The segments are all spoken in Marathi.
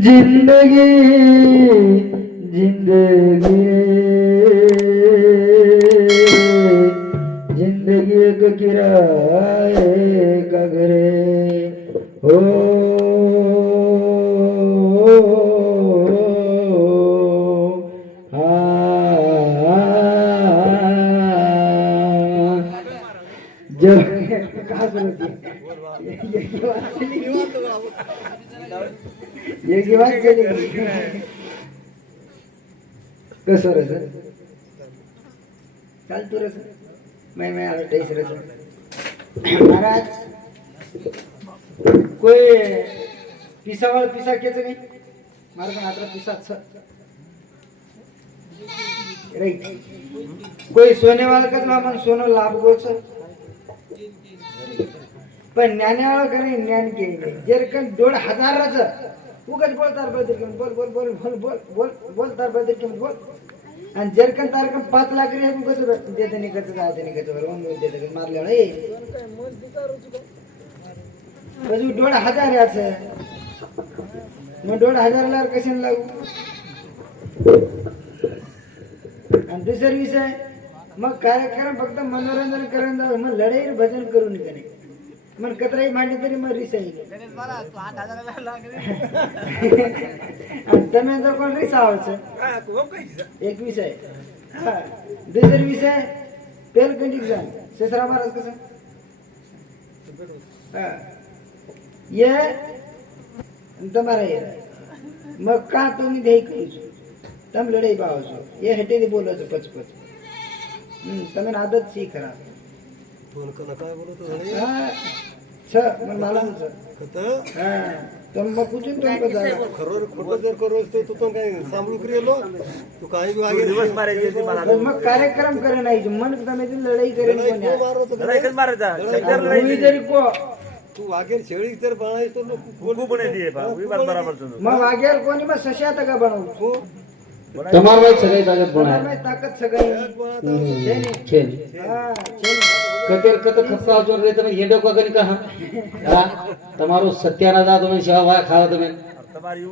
जिंदगी जिंदगी। कसं रे सर? चालतो रे सर. मैं मैं आलो टेस रे सर. महाराज कोई पिसावाळ पिसा केच नाही? मारा पण आता पिसाच राईट कोई सोनेवाळा कच आपण सोनं लाभ गोच पण ज्ञानेवाळा का नाही ज्ञान केले जर का दोन हजाराचं उगत बोल तार बदल घेऊन बोल बोल बोल बोल बोल बोल बोल तार बदल घेऊन बोल. आणि जर का पाच लाख रे उगाच देते निघत जाते निघत बरोबर देते मारल्यावर ए. बाजू दोन हजार याचं मग दोन हजाराला कशाने लागू आणि दुसरा विषय मग कार्यक्रम फक्त मनोरंजन करून जाऊ मग लढाई भजन करून का नाही. मग गजराई मांडली तरी मग रिसा येईल आणि त्यानंतर कोण रिसा आवडचं एक विषय हा. दुसरी विषय पेलगंडिक जाण शेषराव महाराज कस? ये. तुम्हाला मग का तुम्ही ध्येय करूचो तम लढाई पावायचो ये हटेने बोलायचो पचपच. हम्म तुम्ही आदत सी करा. फोन करा काय बोलतो खरोखर खोटं जर करू तू पण काही सांभाळू कार्यक्रम करे नाही मन दम्याची लढाई करे जरी को तू वाघेर शेळी जर बनायच तर मग वाघेर कोणी मग सशा आता का बनवू? તમાર ભાઈ સગાઈ તાકાત પણ તાકાત છે હા છે ને. કતેર કત ખસ્તા ચોર રે તમે હેડો કગન કહા હા તમારો સત્યાના જા તમે સેવા વાય ખાવા તમે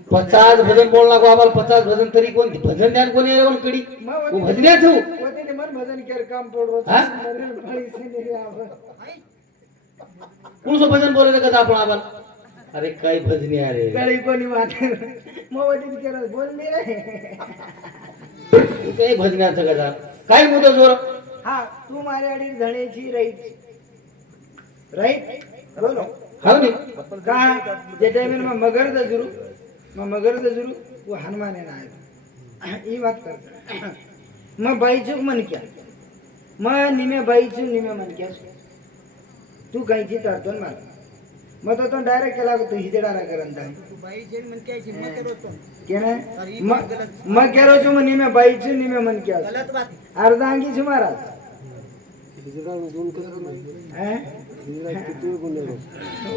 પચાસ ભજન બોલ નાખો આમાર પચાસ ભજન તરી કોણ ભજન ધ્યાન કોની આવે કોણ કડી मग હું ભજન્યા છું પોતે મન ભજન કેર કામ પડવો હા? મરેલ ભાઈ છે ને રે આવા. કોણ સો ભજન બોલે છે કદા આપણ આમાર અરે કઈ ભજની અરે ગળી કોની વાત મોવટી કેર બોલ ને રે કઈ ભજન્યા છે કદા કઈ મુદ્દો જોર હા તું મારે અડી ધણેજી રહી રાઈટ બોલો. હરમી કા? જે ટાઈમે માં મગર દજરુ માં મગર દજરુ વો હનુમાન ને આવ્યો. એ વાત કરતા માં ભાઈ છું મન ક્યાં? માં નિમે ભાઈ છું નિમે મન ક્યાં છું? તું કઈ થી તરતો મારે. तो डायरेक्ट केला तू हिजे डारा करंत केना मग मग केलो છું मग निम्या बाईचू निम्या मन क्या अर्धा अंगी છું महाराज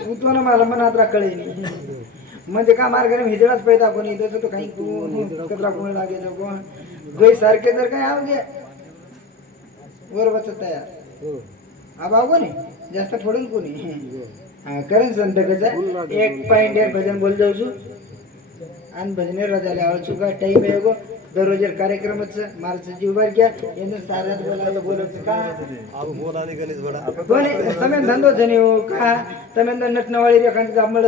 उठवा ना मला मनात कळे म्हणजे का मार्गाने हिजडाच पैदा कोणी त्याचं तो काही तू कचरा कोणी लागे गै सारखे जर काय आव वर बचत तयार. अब आव कोणी? जास्त फोडून कोणी? करण संत कसं एक पॉईंट भजन बोल जाऊ आणि भजने रजाले आवड चुका टाईम आहे गो. दररोज कार्यक्रमच मारच जीव बार घ्या. यांना साऱ्यात बोलायला का? कोणी धंदो जणी हो का? तमेन नटनवाळी रेखांचा अंमळ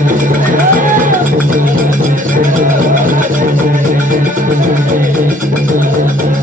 आतच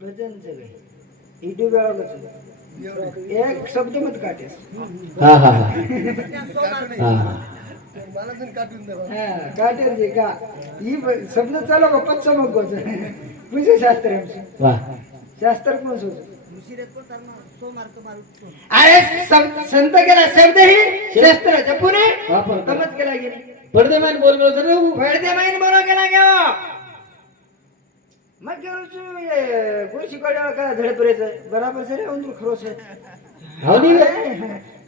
भजन सगळे वेळा एक शब्द मत काटेस हा हा हा। हा हा। हा, काटेस जे का। ही शब्द चालू का पच्च मग गोच शास्त्र शास्त्र कोण सोच? अरे संत केला शब्द ही। शास्त्र जपुने. समज केला गेली पडदे मान बोल बोल पडदे माहीन बरो केला गयो मग गेलो तू गुरुशी कड्यावर का झडपरेच बराबर सर उंदूर खरोस हो.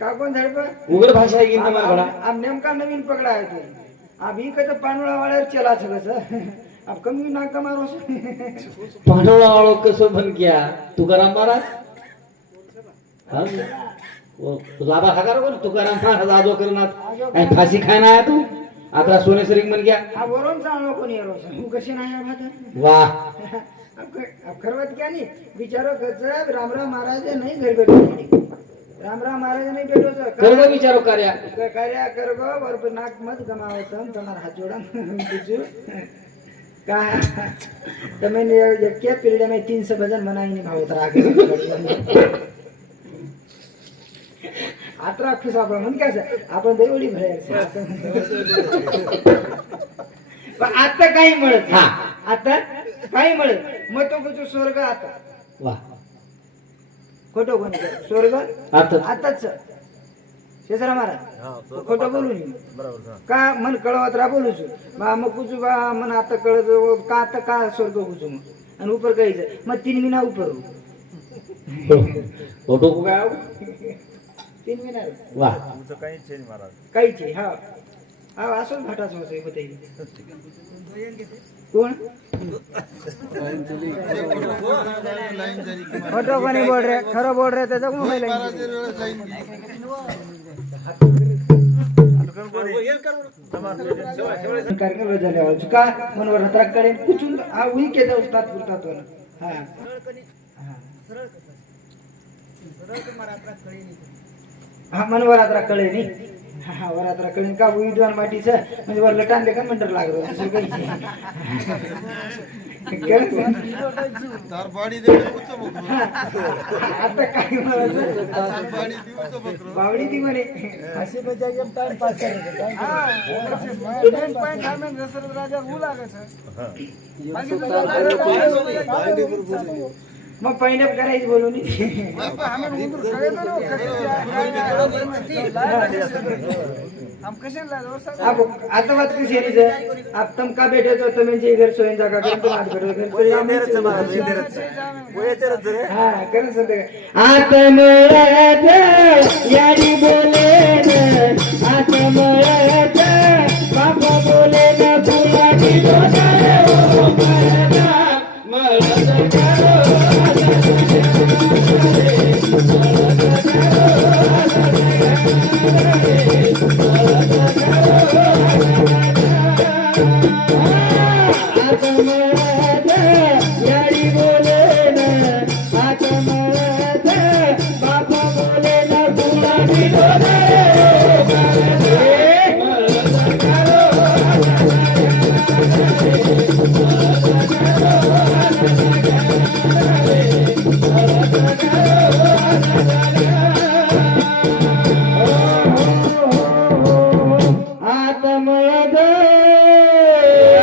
का कोण झडप उघड भाषा आहे अब नेमका नवीन पकड़ा है तू. अब ही कसं पानवळा वाड्यावर चला सगळं अब कमी नाका मारो? पांडवळा वाळो कसं बन किया? तुकाराम महाराज? हा? वो लाभा खाकार कोण? तुकाराम महाराज आजो फाशी खायना आया तू? आता सोने सरिंग गया हा वरून चाललो कोणी कशी नाही आहे क- अब करवत क्या नहीं? बिचारो कसं रामराव महाराज नहीं घर बैठो रामराव महाराज नहीं सर कर्म विचारो कार्या. कार्या कर गो और नाक मत गमाओ तुम तुम्हारा हाथ जोड़ा. बीजू. कहा तो मैंने ये क्या पीरियड में तीन सौ भजन बनाई नहीं भाव उतरा आगे आत्रा खुश आपण म्हण काय आपण देवडी भरायचं पण आता काही मिळत हा. आता काही मिळत मग तो कुठं स्वर्ग आता? वाह खोटं कोण स्वर्ग आता आताच. शेसरा महाराज खोटं बोलू नये बरोबर का मन कळवत रा बोलू छु बा मग कुचू बा मन आता कळत का आता का स्वर्ग कुचू मग? आणि उपर काहीच. मग तीन महिना उपर फोटो को काय तीन महिना वाह काही चेंज महाराज. काहीच आहे, हा. हा असंच भाटाच होतोय. होते कोण खोटं कोणी बोल रे खरं बोल रे त्याचा कोण व्हायला कार्यक्रम झाल्यावर का मनवर हाताकडे कुचून हा उई केलं उस्ताद पुरतात हा. हा मन वरात्रा कळे नाही हा, वरात्रा कळे का विद्वान माटीचं? म्हणजे वर लटांडे का मंडर लागलो? दुसरं काहीच नाही. कळलं? तार बाडी देऊ उच्च बकरू हा, आता काय म्हणायचं? बावडी ती म्हणे. अशी मजा गेम टाइम पास मग पहिल्या करायची बोलून. आता बात कशी आहे रे अब तुम का बैठे तो तुम इनसे इधर सोएं जागा कर तुम आज बैठो हाँ कर सकते आत्मराज यारी बोले न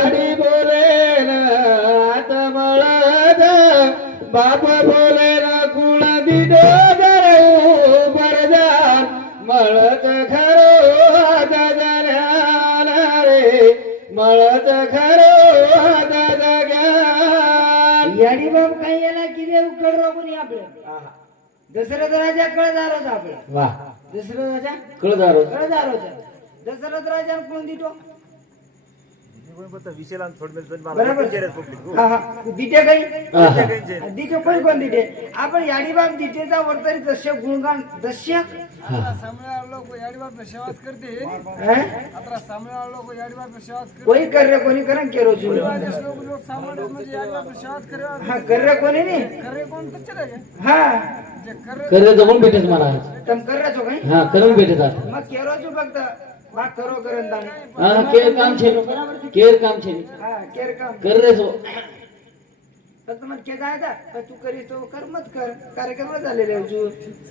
हरी बोले न आत्मळद बाप बोले न कुण दिदो दरऊ बरदान मळत खरो ददऱ्यान रे. मळत खरो ददग्यान याडी बाप काही याला किती उकड कोणी आपलं? दसरथ राजा कळदारच आपला. वाह दसरथ राजा कळदारो कळदारोचा. दसरथ राजा कोण दितो विषयाला बरोबर. हा हा. दिटे काही? आहा. दिटे कोण कोण दिटे आपण याडीबाब दिटेचा वरतरी दस्य गुणगान दस्य हा. हैं? कोई कर रे कोणी करा केरो छु हा कर रे कोणी नाही हा. करे जमून भेटेच महाराज तम कर रे छो काही हा करून भेटतात मग केरो छु फक्त मा करो करन दाणे हा केर काम छे. केर काम छे. हा केर काम. कर रे सो. फक्त मग के? जायचा पण तू करीस तो कर मत कर. कार्यक्रम झालेले आहे तू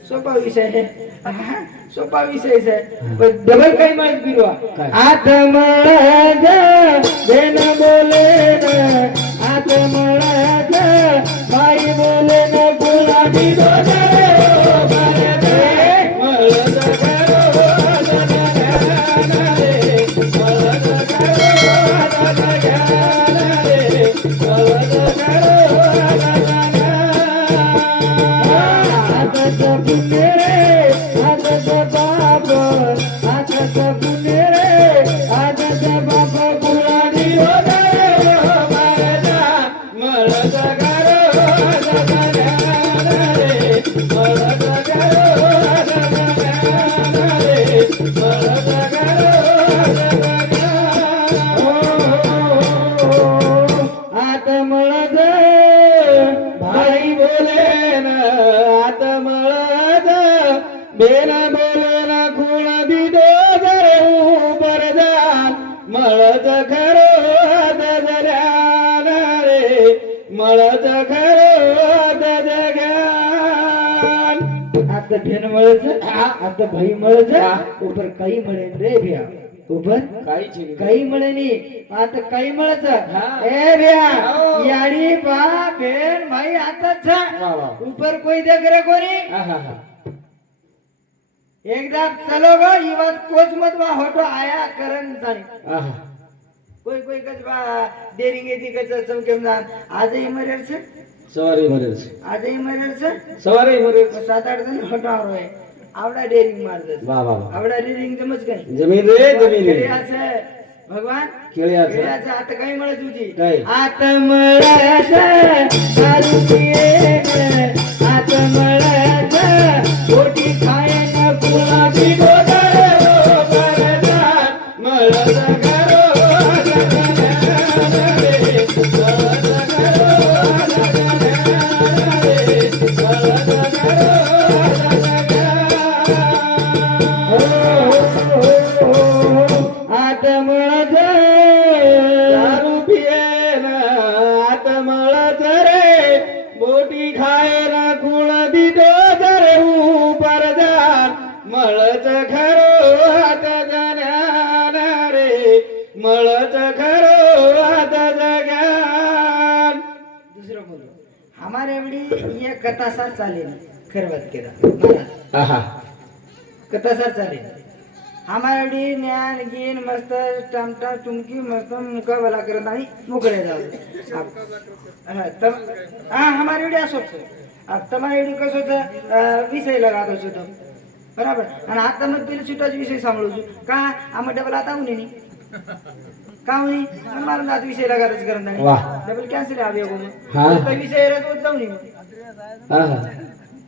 सोपा विषय आहे. हा, सोपा विषय आहे पण डबल काही माहीत बिरवा काय? आत मळज बेन बोले न. आत मळज बाई बोले न गुलाबी आता भेन मळच आता भाई मळच उपर काही रे भ्या. काही काही आता काही मळच ए भ्या याडी बा भेन कोई देख रे कोणी? एकदा चलो गो इवन कोच मत बा होटो आया करन कोई कोई कच बा देरी गेती कच चमकेम आज आजही मरेल સવારે મરેલ છે. આજે ઈ મરેલ છે? સવારે મરેલ છે. સાત આઠ જણ હોટો આરો હે આવડા ડેરિંગ માર દે વાહ વાહ આવડા ડેરિંગ સમજ કઈ જમીન રે જમીન. રે છે ભગવાન? કેળિયા છે. કેળિયા છે. આ તો કઈ મળે જુજી? આત મળે છે સારું છે. केला कथासार चालेल. आम्हाला ज्ञान घेण मस्त टमटा चुमकी मस्त मुकाबला करत आणि मोकळ्या जाऊ. हा. हमारे एवढी असोच तुम्हाला एवढी कसं होतं? विषयला राहत होतो बरोबर? आणि आता मग पहिले सुटाच विषय सांभाळू का? आम्हाला डबल आता होऊन उन्ही का उन्ही मला आता विषय लागायच करत नाही. डबल कॅन्सल आवे विषय जाऊ नये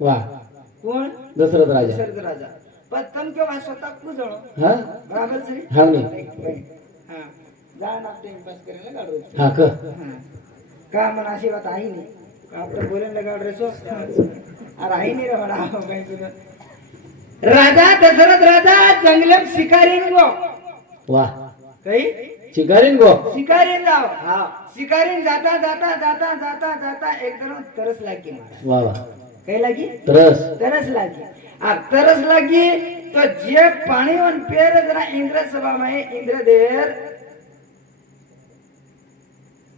वा. कोण? दशरथ राजा. दशरथ राजा. पत्तन किंवा स्वतः कुजळ. हा? बराबर सर? हा मी. हा. जाण आपले पास करायला गाडू हा क का मन अशी बात आहे नाही? आपलं बोलेन गाड रे सो अरे आहे नाही रे मला राजा दशरथ राजा जंगलात शिकारीन गो. वा. काही? शिकारीन गो. शिकारीन जाव. हा. शिकारीन जाता जाता जाता जाता जाता एकदम तरस लागी वा वा. વાહ काही लागी તરસ तरस लागी आ तरस लागी तो जे पाणी वन पेर जरा इंद्र सभा में इंद्र देर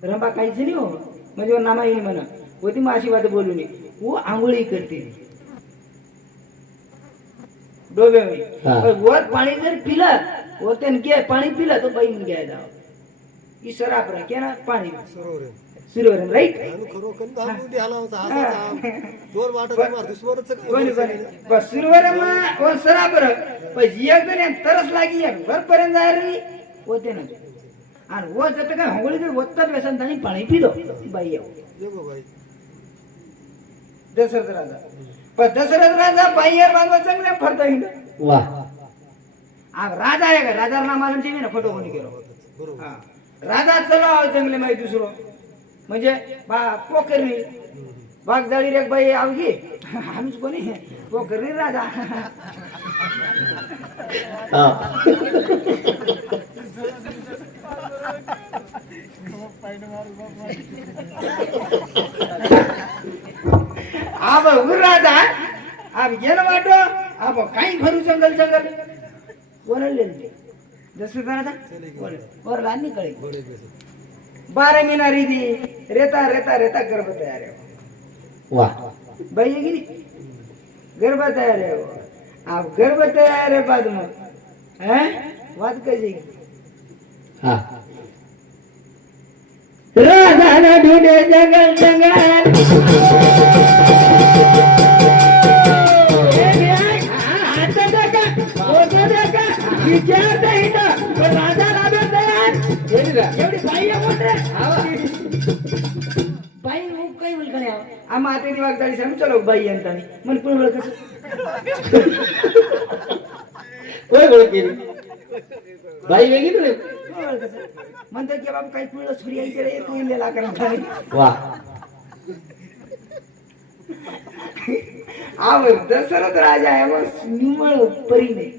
रंबा काहीच नाही हो म्हणजे वो नामा येईल म्हणा होती मग अशी बात बोलू नये वो आंघोळी करते डोबे होई हा. पण वर पाणी जर पिलं वर त्यानं घे पाणी पिलं तो बाई म्हणून घ्यायला ई सराप रे के ना पाणी सरोवर आहे. सुरवर राईट आणि खरोखर दाबून द्यायला होता, हसायचा आम. दोन वाटत मार दुश्मनच कोणी कोणी बस सुरवर मग वर सराप रे पण एक जण यान तरस लागी एक वर पर्यंत जाय रे होते ना आणि वर जातं काय होंगळी जर वत्तात व्यसन आणि पाणी पिलो बाई बाई दशरथ राजा पण दशरथ राजा बाईयर बांधवा चांगल्या फरता येईल वा राजा आहे का राजा नाम आलं ते ना फोटो कोणी केलो बरोबर हा. राजा चला जंगले माहिती दुसरं म्हणजे बा पोकरणी बाग जाळी रे बाई आवगी. आम्हीच कोणी? पोकरणी राजा. हा. आब उर राजा. आब गेलं वाटो. आब काही भरू जंगल जंगल. ओरडले दशरथ राजा कळे बडे बेस बारा महिना रिदी रेता रेता रेता गर्भ तयार आहे. वा. बाई की नाही? गर्भ तयार आहे. आप गर्भ तयार आहे बाद मग. हैं? वाद कशी? हा. राधा ढूंढे जंगल जंगल. एवढी बाई आहे मोठे बाई हो काही मुलगा आम्हा आता ती वागताळी सांग चलो बाई यांतानी मन पण बाई तुले म्हणतो की बाबा काही पिळलं सूर्य इकडे तू इलेला करा वा आवर दशरथ राजा आहे मग निवळ परी नाही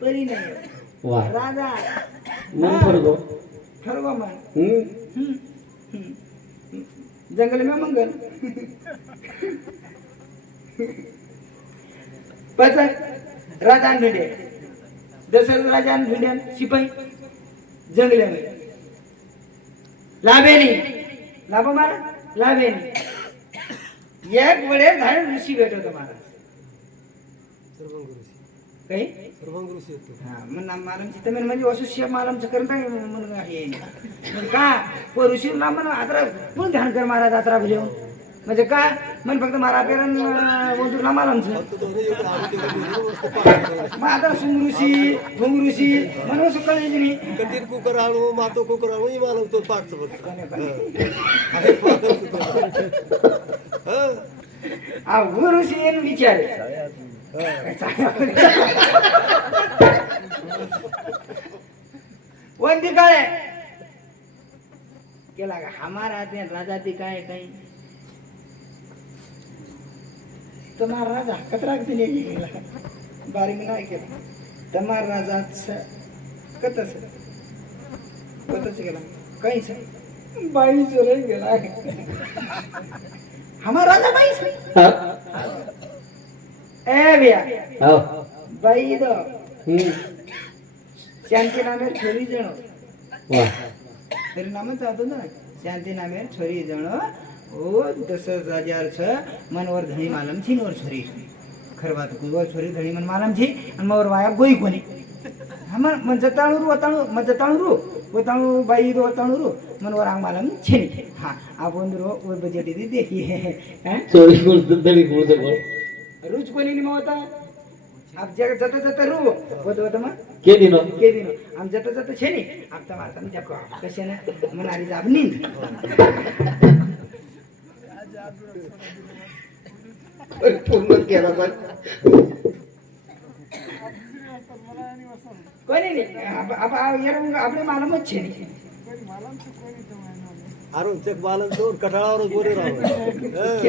परी नाही वा. राजा. मन हम्म हम्म. हम्म. जंगल में मंगल. पचा राजा भिंडे दशरथ राजा भिंड्या शिपाई जंगले में. लाभेनी. लाभ मारा? लाभेनी. एक वेळे झाड ऋषी भेटत महाराज येतो हा मग मालमची तर म्हणजे वसुष्य मालमचं करता म्हणून आहे? म्हणजे का? व ऋषी ना म्हणून आत्रा कोण ध्यान कर महाराज आत्रा भुले म्हणजे काय म्हण फक्त मारा पेरण वधूला मालमचं. मग आता सुंग ऋषी भुंग ऋषी म्हणून सुकळ नाही कठीण कुकर आणू मातो कुकर आणू ही मला तो पाठचं तो. हं. हा. येऊन विचार वंदी काळे? केला का? हमारा ते राजा ती काय काही तुम्हाला राजा कचराक दिले गेला बारीक नाही केला. तुम्हा राजाच कतच कतच गेला काहीच बाईच गेला हमारा राजा बाईच એ વ્યા હા ભાઈ તો હમ. શાંતિ નામે છોરી જણો. વાહ. તેરું નામ જ આવતું ને? શાંતિ નામે છોરી જણો. ઓ દસ હજાર છે. મન ઓર ધણી માલમથી ઓર છોરી. ખરવા તો કોઈ ઓર છોરી ધણી મન માલમથી અને મોર વાયા ગોઈ કોની હમણ મન જતાણું રૂ અતાણું મન જતાણું રૂ. પોતાણું બાઈ રૂ અતાણું રૂ. મન ઓર આંગ માલમ છે હા આ બોંદરો ઓર બજેટ દીધી દેખી. હે ચોરી ગુણ ધણી ગુણ તો रूच कोणी निम होता? आप जग जता जता रू. होत होत मग. के दिनो? के दिन. आम जता जता छे नी आपता मारता मी देखो कसे ना? मनारी जाब नींद. पूर्ण केला पण. कोणी नाही. आप आप आपले मालमच छे नी चक बालन तो कठाळावर बोरे राहू के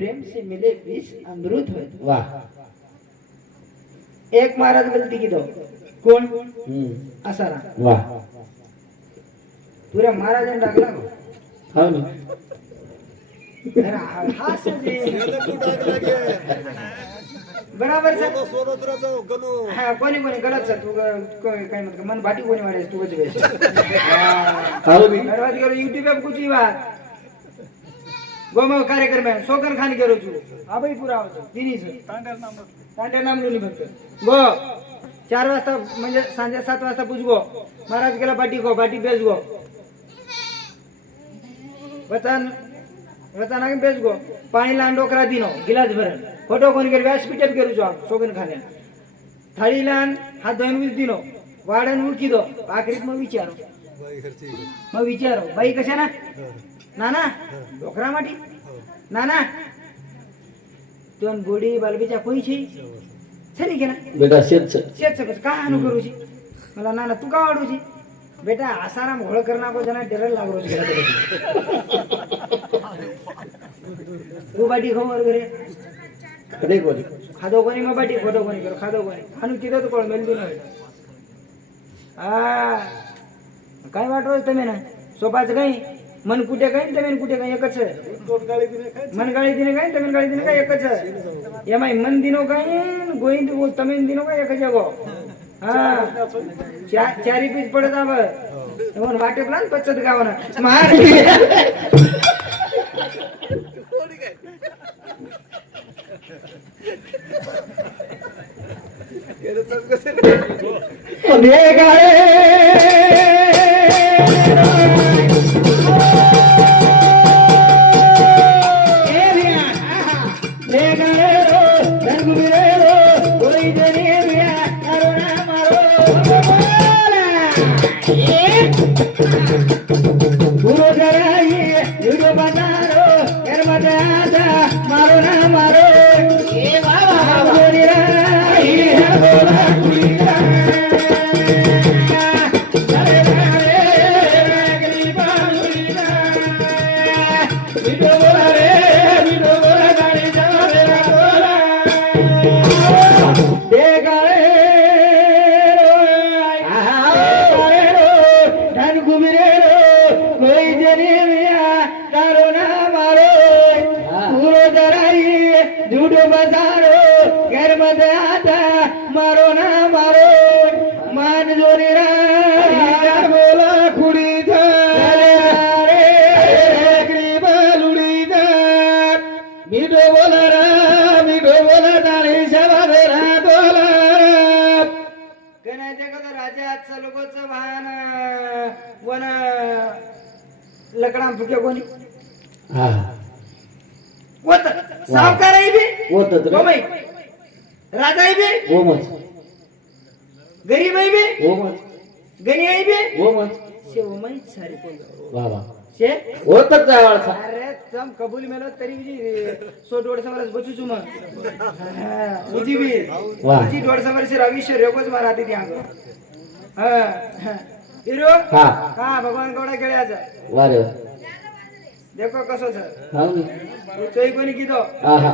प्रेम से मिले विष अमृत होय. वा. एक महाराज गलती की दो कोण. असारा वा. पुऱ्या महाराजांनी टाकला हो ना. हा- हा? बराबर. हा कोणी कोणी? गलत सर. तू काय म्हणतो? मन भाटी कोणी वाढायचं तू कशी हो यूट्यूब पे कुछ गोमो कार्यक्रम है सोकन खान करो छू हा भाई पुरा होतो तिन्ही सर तांड्या नाम लिहिली फक्त। गो चार वाजता म्हणजे सांजे सात वाजता पुजगो। महाराज गेला पाठी गो पाठी बेस गो। वचन वचन बेस गो। पाणी लान डोकरा दिनो गिलास भरण। फोटो कोण गेले व्यासपीठेप करू छो सोगन खाने थाळी लान हात धुवून वीस दिनो। वाडन उडकी दो। आखरीत मग विचारो. मग विचारो। बाई कशा ना. नाना डोकरा माटी. नाना तुम गोडी बालबीच्या कोई छी छनी के ना बेटा शेत शेत सकस का अनु करूची मला नाना तू का वाढूची बेटा आसाराम घोळ करना को जना डेरल लागरो तू बाटी खाऊ वगैरे खडे कोणी? खादो कोणी मग बाटी खोदो कोणी करो खादो कोणी. अनु किती कोण मेलदी नाही. आ काय वाटव તમે ना? सोपाच काही? मन कुठे काय तमिन कुठे काय एकच. मन गाळी दिने काय तमिन गाळी दिने काय एकच. ये माई मन दिनो काय गोविंद तमिन दिनो काय एकच गो हा. चारी पीस पडत आपण म्हणून वाटे प्लान बचत गावाना. मार. काय लकडा फुके कोणी? हा. होत. सावकार आहे बी. होतच हो रे राजा आहे बी. हो मच गरीब आहे बी. हो मच गणी आहे बी. हो मच शेव माहीत सारी वा वा. शे? होतच आहे वाळसा अरे तम कबूल मेलो तरी बी. सो दोडशे वर्ष बचू मग उजी बी. वा. उजी दोडशे वर्ष रवीश्वर रेगोच माराती ती अंग हा हा. हिरो हा का भगवान गौडा खेळायचा वा रे वा. देखो कसो छ हो नी चोई कोणी किदो हा हा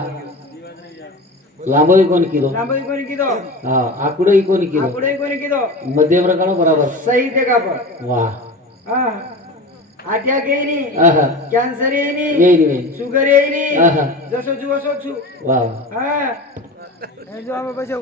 लांबही कोणी किलो लांबई कोणी किदो हा आकुडही कोणी किलो आकुडे कोणी किदो मध्यम रकानो बराबर सही ते का पण वा हा अटॅक येईनी आहा कॅन्सर येईनी येईल येईल शुगर येईनी आहा పైసా